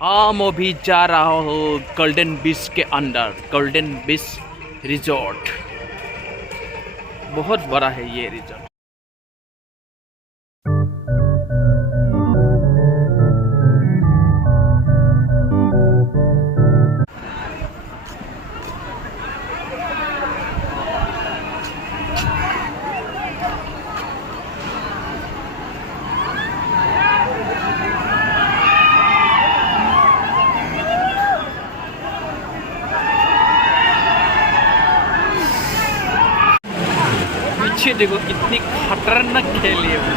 हाँ मैं भी जा रहा हूँ गोल्डन बीच के अंदर। गोल्डन बीच रिजॉर्ट बहुत बड़ा है ये रिजॉर्ट। पीछे देखो कितनी खतरनाक खेल है वो।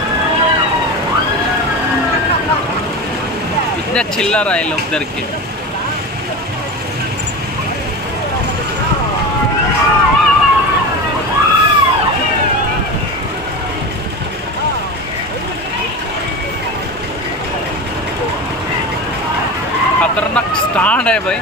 इतना चिल्ला रहा है लोग डर के। खतरनाक स्टैंड है भाई।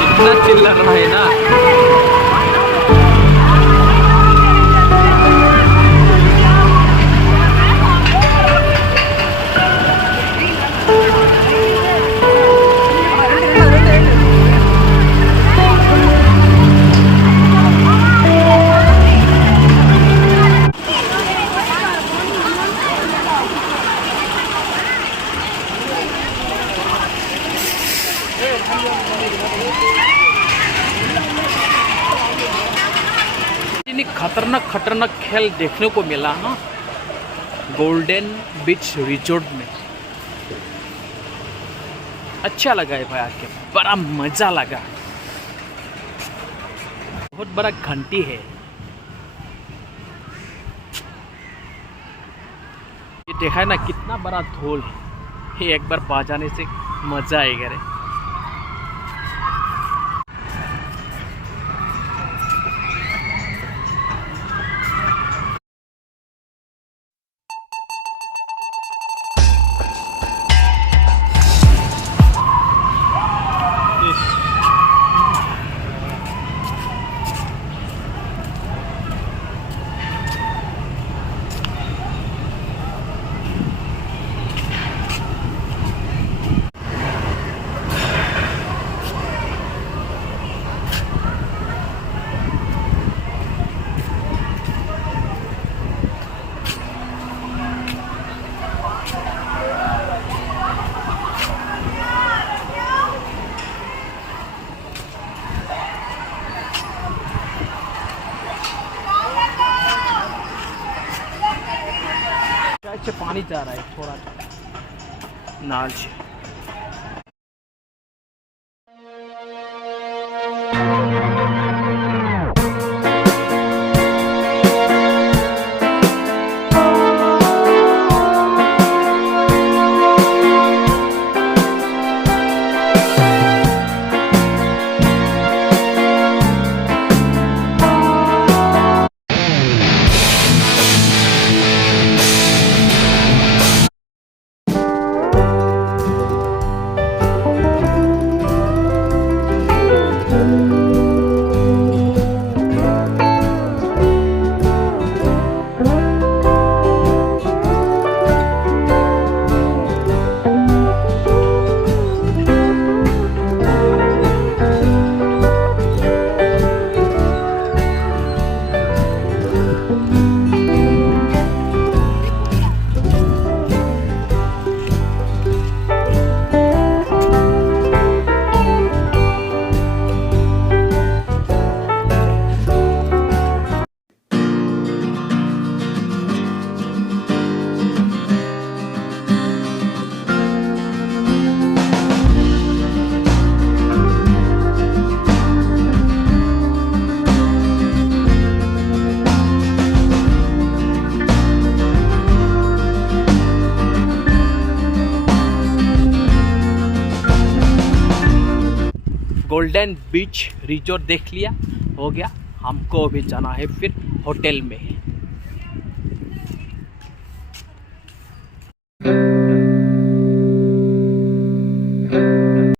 कितना चिल्ला रहा है ना। खतरनाक खतरनाक खेल देखने को मिला ना गोल्डन बीच रिजॉर्ट में। अच्छा लगा है भाई आके, बड़ा मजा लगा। बहुत बड़ा घंटी है ये, देखा है ना कितना बड़ा धूल है। ये एक बार पा जाने से मजा आएगा रे। शायद पानी जा रहा है थोड़ा नाल से। गोल्डन बीच रिजोर्ट देख लिया, हो गया। हमको अभी जाना है फिर होटल में।